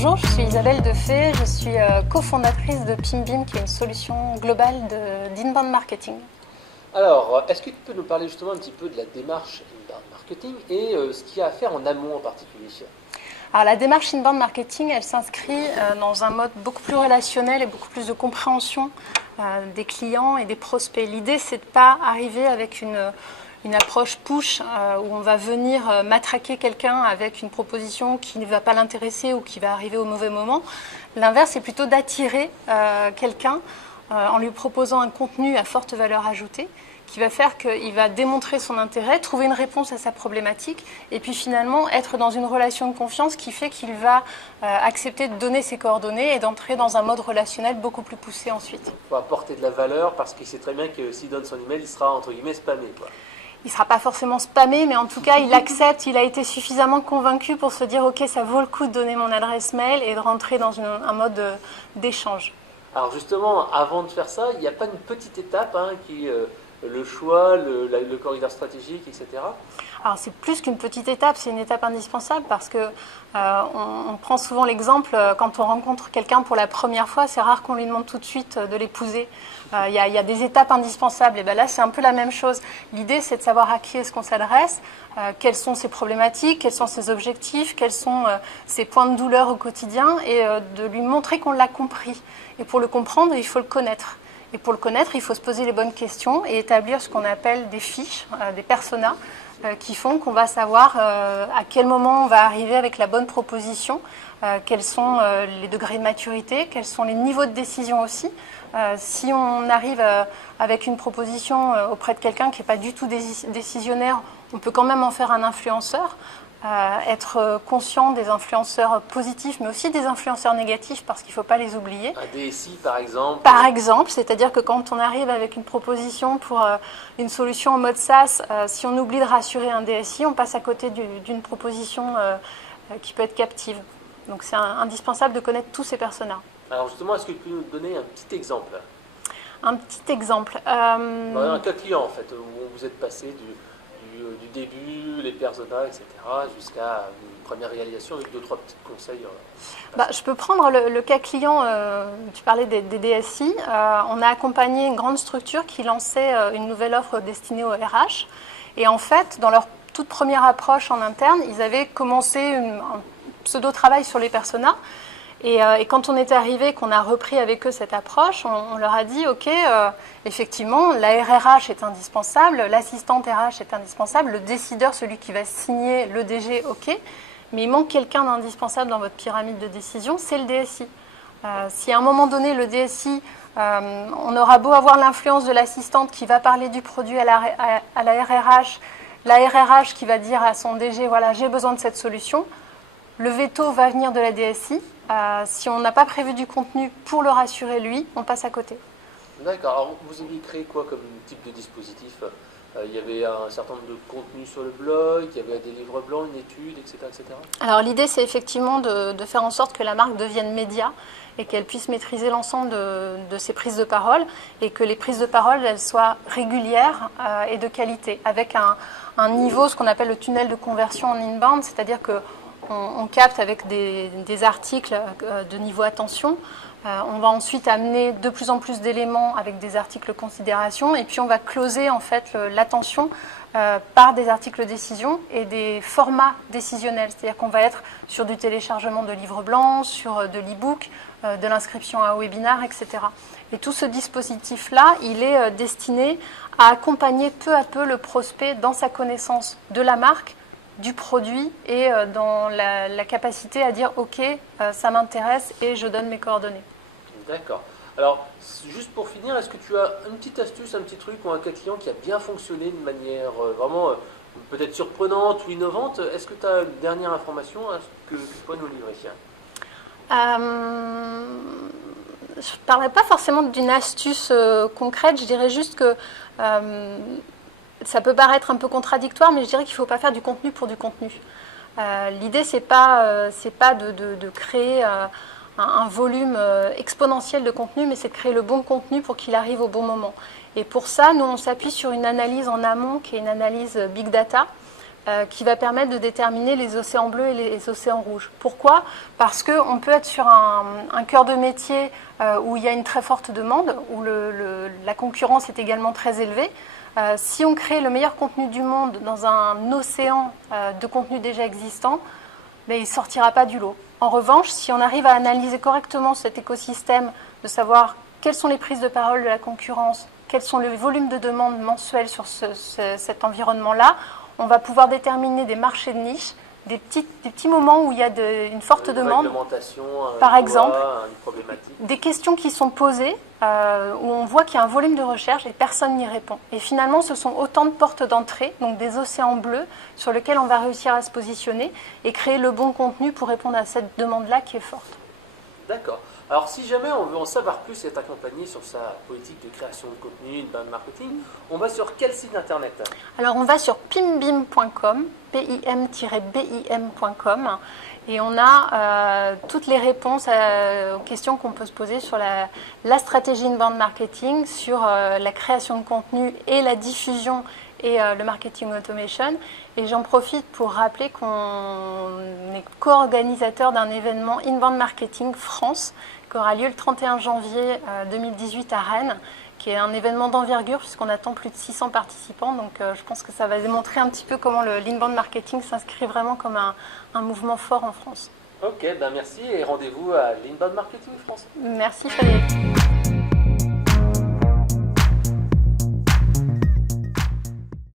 Bonjour, je suis Isabelle Defay, je suis cofondatrice de PimBeam, qui est une solution globale d'inbound marketing. Alors, est-ce que tu peux nous parler justement un petit peu de la démarche inbound marketing et ce qu'il y a à faire en amont en particulier? Alors, la démarche inbound marketing, elle s'inscrit dans un mode beaucoup plus relationnel et beaucoup plus de compréhension des clients et des prospects. L'idée, c'est de ne pas arriver avec une approche push où on va venir matraquer quelqu'un avec une proposition qui ne va pas l'intéresser ou qui va arriver au mauvais moment. L'inverse, c'est plutôt d'attirer quelqu'un en lui proposant un contenu à forte valeur ajoutée qui va faire qu'il va démontrer son intérêt, trouver une réponse à sa problématique et puis finalement être dans une relation de confiance qui fait qu'il va accepter de donner ses coordonnées et d'entrer dans un mode relationnel beaucoup plus poussé ensuite. Il faut apporter de la valeur parce qu'il sait très bien que s'il donne son email, il sera entre guillemets spammé, quoi. Il ne sera pas forcément spammé, mais en tout cas, il accepte, il a été suffisamment convaincu pour se dire « Ok, ça vaut le coup de donner mon adresse mail » et de rentrer dans un mode d'échange. Alors justement, avant de faire ça, il n'y a pas une petite étape qui le choix, le corridor stratégique, etc. Alors c'est plus qu'une petite étape, c'est une étape indispensable parce que on prend souvent l'exemple quand on rencontre quelqu'un pour la première fois, c'est rare qu'on lui demande tout de suite de l'épouser. Il y a des étapes indispensables et bien là c'est un peu la même chose. L'idée c'est de savoir à qui est-ce qu'on s'adresse, quelles sont ses problématiques, quels sont ses objectifs, quels sont ses points de douleur au quotidien et de lui montrer qu'on l'a compris. Et pour le comprendre, il faut le connaître. Et pour le connaître, il faut se poser les bonnes questions et établir ce qu'on appelle des fiches, des personas, qui font qu'on va savoir à quel moment on va arriver avec la bonne proposition, quels sont les degrés de maturité, quels sont les niveaux de décision aussi. Si on arrive avec une proposition auprès de quelqu'un qui n'est pas du tout décisionnaire, on peut quand même en faire un influenceur. Être conscient des influenceurs positifs, mais aussi des influenceurs négatifs, parce qu'il ne faut pas les oublier. Un DSI, par exemple. Par exemple, c'est-à-dire que quand on arrive avec une proposition pour une solution en mode SaaS, si on oublie de rassurer un DSI, on passe à côté d'une proposition qui peut être captive. Donc c'est indispensable de connaître tous ces personas. Alors justement, est-ce que tu peux nous donner un petit exemple? Un petit exemple. Un cas client, en fait, où vous êtes passé du début, les personas, etc., jusqu'à une première réalisation avec 2-3 petits conseils. Je peux prendre le cas client, tu parlais des DSI. On a accompagné une grande structure qui lançait une nouvelle offre destinée aux RH. Et en fait, dans leur toute première approche en interne, ils avaient commencé un pseudo-travail sur les personas. Et quand on est arrivé, qu'on a repris avec eux cette approche, on leur a dit, ok, effectivement, la RRH est indispensable, l'assistante RH est indispensable, le décideur, celui qui va signer le DG, ok, mais il manque quelqu'un d'indispensable dans votre pyramide de décision, c'est le DSI. Si à un moment donné, le DSI, on aura beau avoir l'influence de l'assistante qui va parler du produit à la RRH qui va dire à son DG, voilà, j'ai besoin de cette solution, le veto va venir de la DSI. Si on n'a pas prévu du contenu pour le rassurer lui, on passe à côté. D'accord. Alors, vous avez créé quoi comme type de dispositif? Il y avait un certain nombre de contenus sur le blog, il y avait des livres blancs, une étude, etc. etc. Alors l'idée, c'est effectivement de faire en sorte que la marque devienne média et qu'elle puisse maîtriser l'ensemble de ses prises de parole et que les prises de parole, elles soient régulières et de qualité, avec un niveau, ce qu'on appelle le tunnel de conversion en inbound, c'est-à-dire que on capte avec des articles de niveau attention. On va ensuite amener de plus en plus d'éléments avec des articles considération et puis on va closer en fait l'attention par des articles décision et des formats décisionnels. C'est-à-dire qu'on va être sur du téléchargement de livres blancs, sur de l'e-book, de l'inscription à un webinar, etc. Et tout ce dispositif-là, il est destiné à accompagner peu à peu le prospect dans sa connaissance de la marque, du produit et dans la capacité à dire « Ok, ça m'intéresse et je donne mes coordonnées ». D'accord. Alors, juste pour finir, est-ce que tu as une petite astuce, un petit truc ou un cas client qui a bien fonctionné de manière vraiment peut-être surprenante ou innovante? Est-ce que tu as une dernière information que tu pourrais nous livrer? Je ne parlerai pas forcément d'une astuce concrète, je dirais juste que ça peut paraître un peu contradictoire, mais je dirais qu'il ne faut pas faire du contenu pour du contenu. L'idée, c'est pas de créer un volume exponentiel de contenu, mais c'est de créer le bon contenu pour qu'il arrive au bon moment. Et pour ça, nous, on s'appuie sur une analyse en amont, qui est une analyse big data, qui va permettre de déterminer les océans bleus et les océans rouges. Pourquoi? Parce qu'on peut être sur un cœur de métier où il y a une très forte demande, où la concurrence est également très élevée. Si on crée le meilleur contenu du monde dans un océan de contenu déjà existant, il ne sortira pas du lot. En revanche, si on arrive à analyser correctement cet écosystème, de savoir quelles sont les prises de parole de la concurrence, quels sont les volumes de demande mensuels sur cet environnement-là, on va pouvoir déterminer des marchés de niche, des petits moments où il y a une forte demande, réglementation, par exemple, une problématique. Des questions qui sont posées, où on voit qu'il y a un volume de recherche et personne n'y répond. Et finalement, ce sont autant de portes d'entrée, donc des océans bleus, sur lesquels on va réussir à se positionner et créer le bon contenu pour répondre à cette demande-là qui est forte. D'accord. Alors, si jamais on veut en savoir plus et être accompagné sur sa politique de création de contenu, de marketing, on va sur quel site internet? Alors, on va sur pimbim.com, pim-bim.com, et on a toutes les réponses aux questions qu'on peut se poser sur la stratégie inbound marketing, sur la création de contenu et la diffusion et le marketing automation. Et j'en profite pour rappeler qu'on est co-organisateur d'un événement Inbound Marketing France qui aura lieu le 31 janvier 2018 à Rennes, qui est un événement d'envergure puisqu'on attend plus de 600 participants. Donc je pense que ça va démontrer un petit peu comment l'inbound marketing s'inscrit vraiment comme un mouvement fort en France. Ok, merci et rendez-vous à l'Inbound Marketing France. Merci Frédéric.